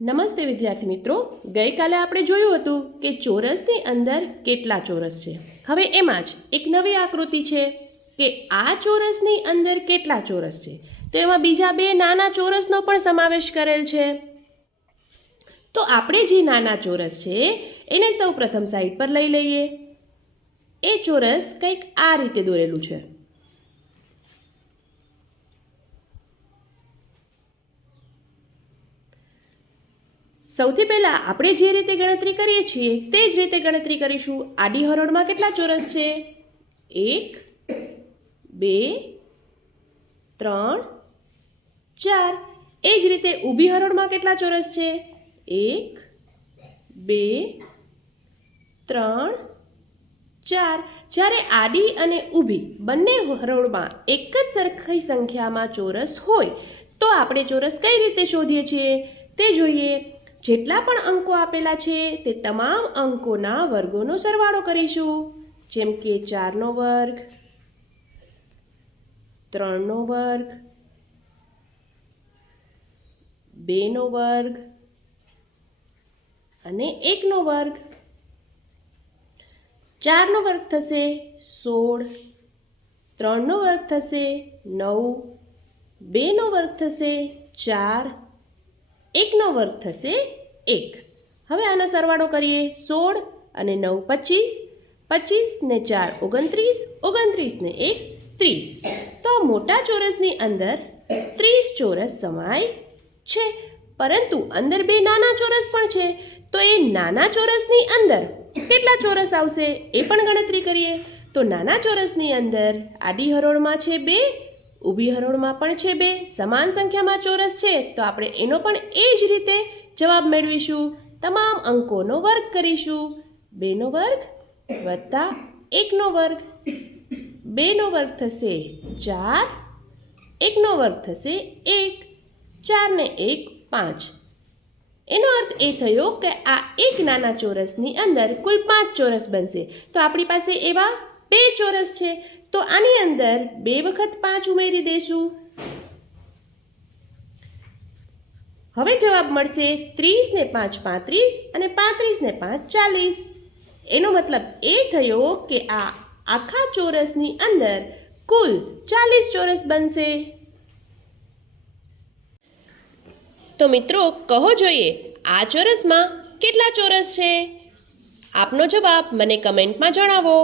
નમસ્તે વિદ્યાર્થી મિત્રો. ગઈકાલે આપણે જોયું હતું કે ચોરસની અંદર કેટલા ચોરસ છે. હવે એમાં જ એક નવી આકૃતિ છે કે આ ચોરસની અંદર કેટલા ચોરસ છે. તો એમાં બીજા બે નાના ચોરસનો પણ સમાવેશ કરેલ છે. તો આપણે જે નાના ચોરસ છે, એને સૌ પ્રથમ સાઈડ પર લઈ લઈએ. એ ચોરસ કંઈક આ રીતે દોરેલું છે. સૌથી પહેલાં આપણે જે રીતે ગણતરી કરીએ છીએ તે જ રીતે ગણતરી કરીશું. આડી હરોળમાં કેટલા ચોરસ છે? એક, બે, ત્રણ, ચાર. એ જ રીતે ઊભી હરોળમાં કેટલા ચોરસ છે? એક, બે, ત્રણ, ચાર. જ્યારે આડી અને ઊભી બંને હરોળમાં એક જ સરખી સંખ્યામાં ચોરસ હોય, તો આપણે ચોરસ કઈ રીતે શોધીએ છીએ? તે જોઈએ. જેટલા પણ અંકો આપેલા છે તે તમામ અંકોના વર્ગોનો સરવાળો કરીશું. જેમ કે ચારનો વર્ગ, ત્રણનો વર્ગ, બેનો વર્ગ અને એકનો વર્ગ. ચારનો વર્ગ થશે સોળ, ત્રણનો વર્ગ થશે નવ, બેનો વર્ગ થશે ચાર એકનો વર્ગ થશે એક. હવે આનો સરવાળો કરીએ. સોળ અને નવ પચીસ. પચીસ ને ચાર ઓગણત્રીસ. ઓગણત્રીસ ને એક ત્રીસ. તો મોટા ચોરસની અંદર ત્રીસ ચોરસ સમાય છે. પરંતુ અંદર બે નાના ચોરસ પણ છે. તો એ નાના ચોરસની અંદર કેટલા ચોરસ આવશે? એ પણ ગણતરી કરીએ. તો નાના ચોરસની અંદર આડી હરોળમાં છે બે ઊભી હરોળમાં પણ છે બે, સમાન સંખ્યામાં ચોરસ છે, તો આપણે એનો પણ એ જ રીતે જવાબ મેળવીશું. તમામ અંકોનો વર્ગ કરીશું. બેનો વર્ગ વત્તા એકનો વર્ગ. બેનો વર્ગ થશે ચાર, એકનો વર્ગ થશે એક, ચારને એક પાંચ. એનો અર્થ એ થયો કે આ એક નાના ચોરસની અંદર કુલ પાંચ ચોરસ બનશે. તો આપણી પાસે એવા બે ચોરસ છે, તો આની અંદર બે વખત પાંચ ઉમેરી દઈશું હવે જવાબ મળશે ત્રીસ ને પાંચ પાંત્રીસ અને પાંત્રીસ ને પાંચ ચાલીસ. એનો મતલબ એ થયો કે આ આખા ચોરસની અંદર કુલ ચાલીસ ચોરસ બનશે. તો મિત્રો, કહો જોઈએ, આ ચોરસમાં કેટલા ચોરસ છે? આપનો જવાબ મને કમેન્ટમાં જણાવો.